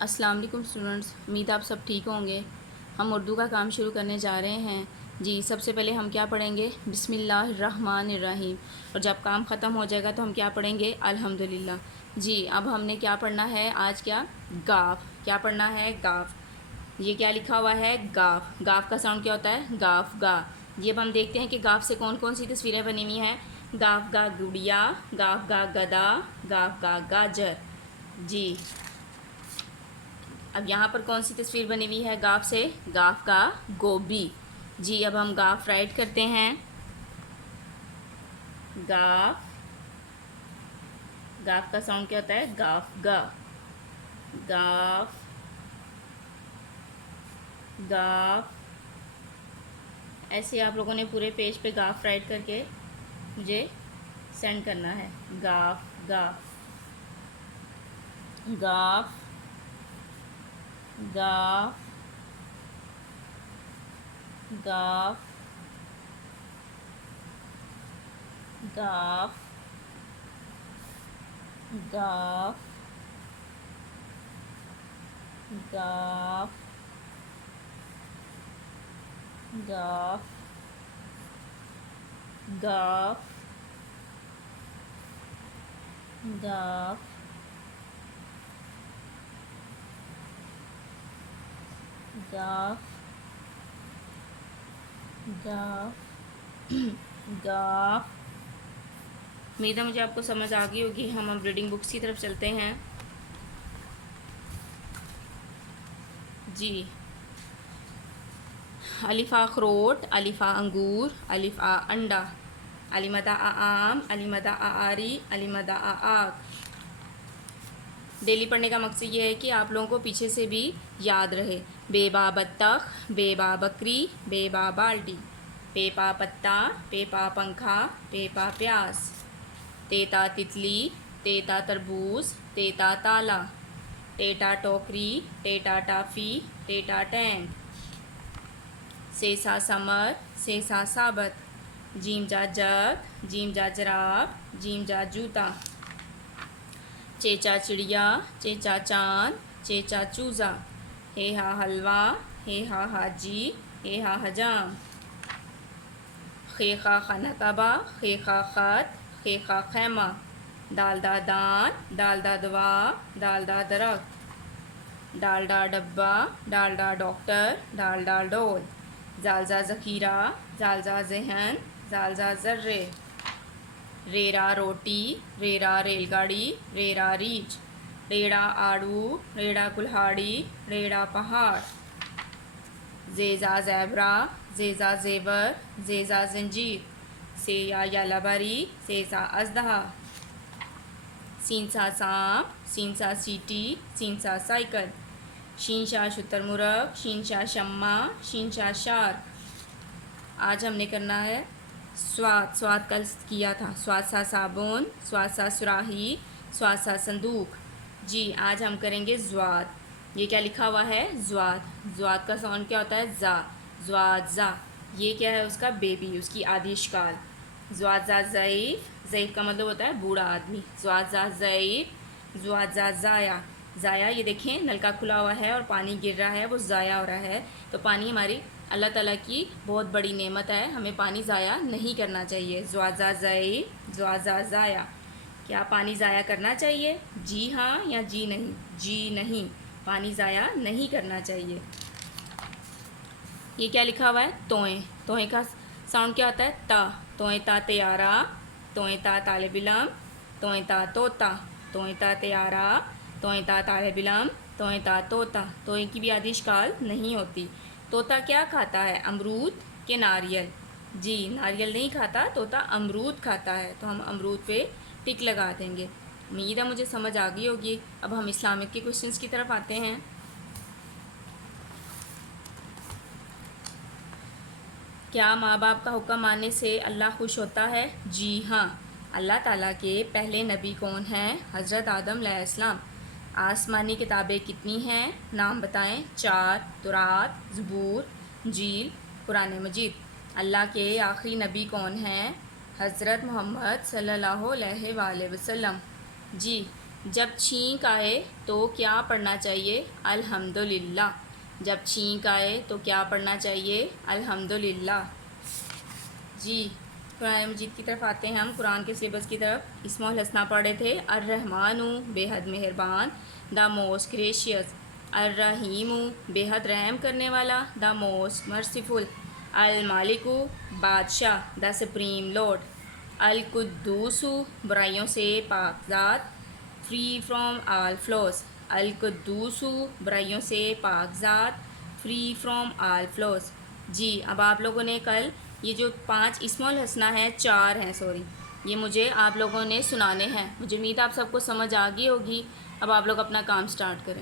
السلام علیکم اسٹوڈنٹس، امید آپ سب ٹھیک ہوں گے۔ ہم اردو کا کام شروع کرنے جا رہے ہیں۔ جی سب سے پہلے ہم کیا پڑھیں گے؟ بسم اللہ الرحمن الرحیم، اور جب کام ختم ہو جائے گا تو ہم کیا پڑھیں گے؟ الحمدللہ۔ جی اب ہم نے کیا پڑھنا ہے آج؟ گاف۔ کیا پڑھنا ہے؟ گاف۔ یہ کیا لکھا ہوا ہے؟ گاف۔ گاف کا ساؤنڈ کیا ہوتا ہے؟ گاف گا۔ جی اب ہم دیکھتے ہیں کہ گاف سے کون کون سی تصویریں بنی ہوئی ہیں۔ گاف گا گڑیا، گاف گا گدا، گاف گا گاجر۔ جی اب یہاں پر کون سی تصویر بنی ہوئی ہے گاف سے؟ گاف کا گوبھی۔ جی اب ہم گاف رائٹ کرتے ہیں۔ گاف، گاف کا ساؤنڈ کیا ہوتا ہے؟ گاف گا۔ گاف گاف۔ ایسے آپ لوگوں نے پورے پیج پہ گاف رائٹ کر کے مجھے سینڈ کرنا ہے۔ گاف گا، گاف گاف گاف گاف گاف گاف گاف گاف گاف گاف گاف گاف۔ امید ہے مجھے آپ کو سمجھ آ گئی ہوگی۔ ہم اب ریڈنگ بکس کی طرف چلتے ہیں۔ جی الف آ اخروٹ، الف آ انگور، الف آ انڈا، علی مدہ آ آم، علی مدہ آ آری، علی مدہ آ آگ۔ ڈیلی پڑھنے کا مقصد یہ ہے کہ آپ لوگوں کو پیچھے سے بھی یاد رہے۔ بے با بطخ، بے با بکری، بے با بالٹی، پے پا پتا، پے پا پنکھا، پے پا پیاس، تیتا تتلی، تیتا تربوز، تیتا تالا، ٹیٹا ٹوکری، ٹیٹا ٹافی، ٹیٹا ٹینک، سیسا سمر، سیسا ثابت، جیم جا جگ، جیم جا جراب، جیم جا جوتا، چیچا چڑیا، چیچا چاند، چیچا چوزا، ہے ہا حلوہ، ہے ہا حاجی، ہے ہا حجام، خے خا خانہ کعبہ، خے خا خط، خے خا خیمہ، دال دا دان، دال دا دوا، دال دا درخت، ڈالڈا ڈبہ، ڈالڈا ڈاکٹر، ڈالڈا ڈول، زالزا ذخیرہ، زالزا ذہن، زالزا ذرے، ریرا روٹی، ریرا ریل گاڑی، ریرا ریچھ، ریڑا آڑو، ریڑا کلہاڑی، ریڑا پہاڑ، زیزا زیبرا، زیزا زیور، زیزا زنجیر، سیا یالا باری، سیسا اژدہا، سینسا سانپ، سینسا سیٹی، سینسا سائیکل، شینشا شتر مرغ، شینشا شمع، شینشا شارک۔ آج ہم نے کرنا ہے سواد۔ سواد کل کیا تھا۔ سواد سا صابن، سواد سا سراہی، سواد سا صندوق۔ جی آج ہم کریں گے زواد۔ یہ کیا لکھا ہوا ہے؟ زواد۔ زواد کا ساؤنڈ کیا ہوتا ہے؟ زا۔ زواد زا۔ یہ کیا ہے؟ اس کا بیبی، اس کی آدھی اشکال۔ زواد زا ضعیف، ضعیف کا مطلب ہوتا ہے بوڑھا آدمی۔ زواد زا ضعیف، زواد زا ضائع۔ ضائع، یہ دیکھیں نلکا کھلا ہوا ہے اور پانی گر رہا ہے، وہ ضائع ہو رہا ہے۔ تو پانی ہماری اللہ تعالیٰ کی بہت بڑی نعمت ہے، ہمیں پانی ضائع نہیں کرنا چاہیے۔ زواد زا ضعیف، زواد زا ضائع۔ کیا پانی ضائع کرنا چاہیے؟ جی ہاں یا جی نہیں؟ جی نہیں، پانی ضائع نہیں کرنا چاہیے۔ یہ کیا لکھا ہوا ہے؟ توئیں۔ توئیں کا ساؤنڈ کیا ہوتا ہے؟ تا۔ توئیں تا طیارہ، توئیں تا طالب علم، توئیں تا طوطا، توئیں تا طیارہ، توئیں تا طالب علم، توئیں تا طوطا۔ توئیں کی بھی آدھی اشکال نہیں ہوتی۔ طوطا کیا کھاتا ہے؟ امرود کہ ناریل؟ جی ناریل نہیں کھاتا، طوطا امرود کھاتا ہے، تو ہم امرود پہ ٹک لگا دیں گے۔ امید ہے مجھے سمجھ آ گئی ہوگی۔ اب ہم اسلامک کے کوشچنس کی طرف آتے ہیں۔ کیا ماں باپ کا حکم ماننے سے اللہ خوش ہوتا ہے؟ جی ہاں۔ اللہ تعالیٰ کے پہلے نبی کون ہیں؟ حضرت آدم علیہ السلام۔ آسمانی کتابیں کتنی ہیں؟ نام بتائیں۔ 4، تورات، زبور، انجیل، قرآن مجید۔ اللہ کے آخری نبی کون ہیں؟ حضرت محمد صلی اللہ علیہ وآلہ وسلم۔ جی جب چھینک آئے تو کیا پڑھنا چاہیے؟ الحمدللہ. جب چھینک آئے تو کیا پڑھنا چاہیے؟ الحمدللہ. جی قرآن مجید کی طرف آتے ہیں ہم، قرآن کے سلیبس کی طرف. اسماء الحسنہ پڑھے تھے. الرحمن بے حد مہربان، دا موسٹ گریشیس. الرحیم بے حد رحم کرنے والا، دا موسٹ مرسیفل. المالک بادشاہ، دا سپریم لارڈ. القدوس برائیوں سے پاک ذات، فری فرام آل فلاز. القدوس برائیوں سے پاک ذات، فری فرام آل فلاز. جی اب آپ لوگوں نے کل یہ جو 5 اسماء الحسنہ ہیں، 4 ہیں سوری، یہ مجھے آپ لوگوں نے سنانے ہیں. مجھے امید آپ سب کو سمجھ آ گئی ہوگی. اب آپ لوگ اپنا کام سٹارٹ کریں.